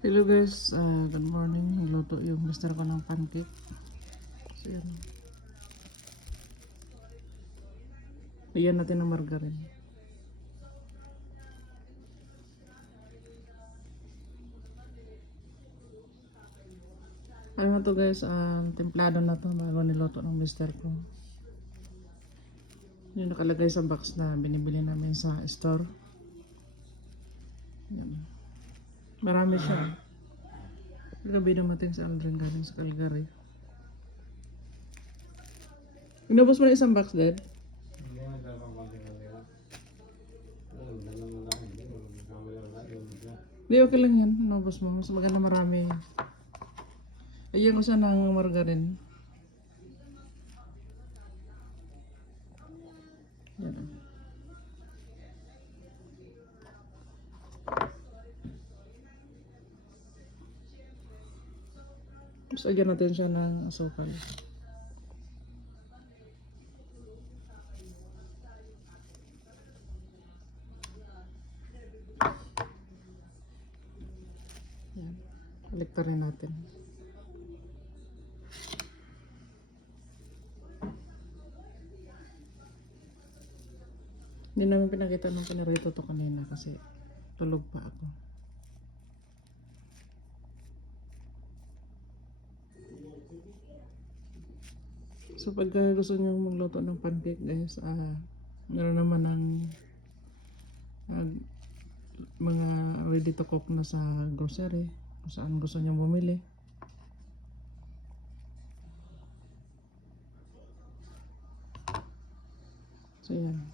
Hello guys, good morning. Nagluto yung mister ko ng pancake. So yan. Iyan natin ng margarine. Ano to guys, templado na to bago niluto ng mister ko. Yung nakalagay sa box na binibili namin sa store. Yan. Marami siya. Gabi dumating sa Aldrin galing sa Calgary. Inubos mo na isang box, Dad? Hindi, okay lang yan. Inubos mo. Mas maganda marami. Ayan ko siya ng margarine. Yan. Tapos agyan natin siya ng asukal. Yan. Balik rin natin. Hindi namin pinakita nung pinarito to kanina kasi tulog pa ako. So pagka gusto nyo magluto ng pancake guys, meron naman ng mga ready to cook na sa grocery kung saan gusto nyo bumili. So yan.